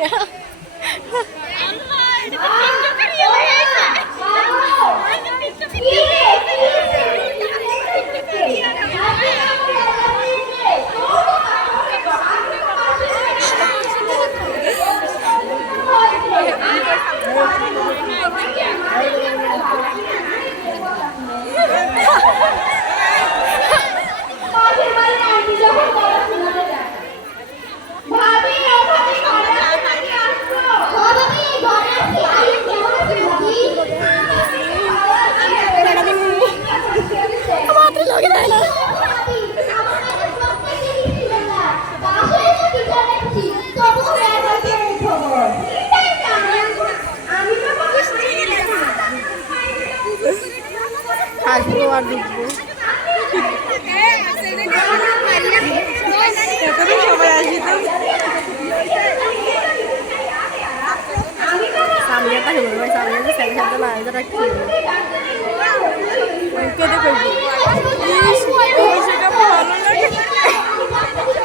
Yeah. সামনেটা হলো ভাই সামনে সামনে সামনে লাগাই তো রাখি কেটে ফেলব সেটা ভালো লাগে।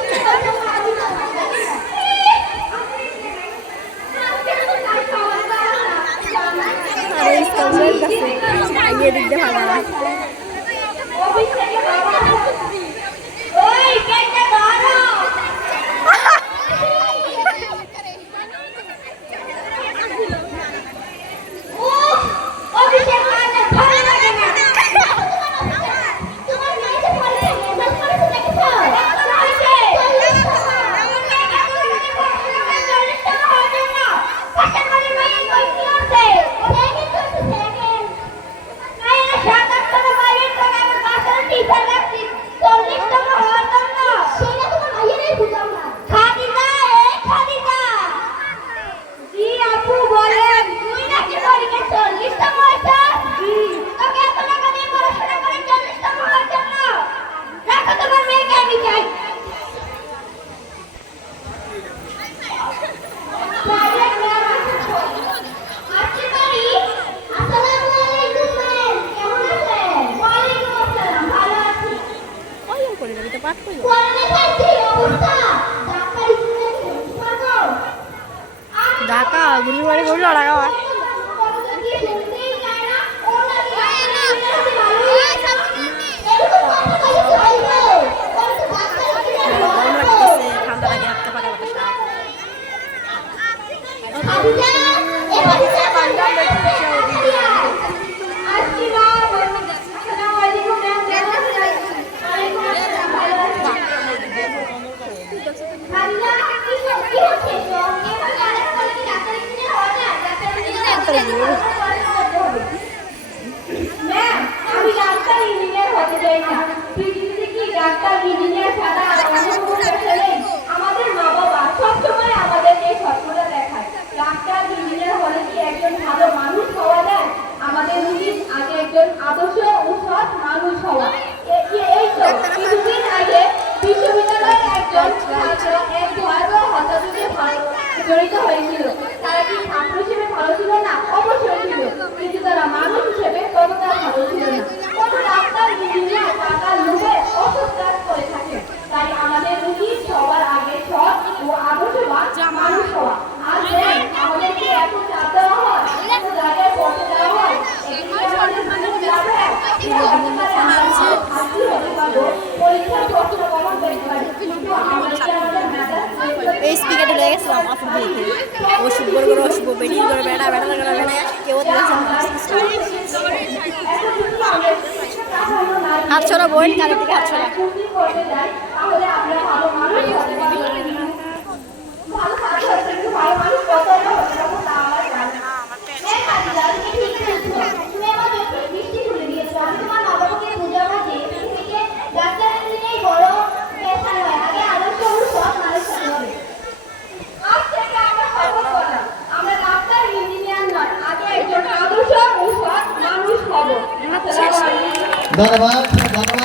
ঢাকা গুলি বাড়ি করল ঢাকা আদর্শ ও সৎ মানুষ হওয়া। এই তো কিছুদিন আগে বিশ্ববিদ্যালয়ের একজন ছাত্র এক ভয়াবহ হত্যাযুদ্ধে জড়িত হয়েছিল। এই স্পিকারটা লেগে গেছিলাম অসুখ দিয়ে অসুখ করে করে অসুখ করে বেড়া বেড়া বেড়া বেড়া কেউ হাত ছড়া বোন কালের দিকে হাত ছড়া ধন্যবাদ ধন্যবাদ।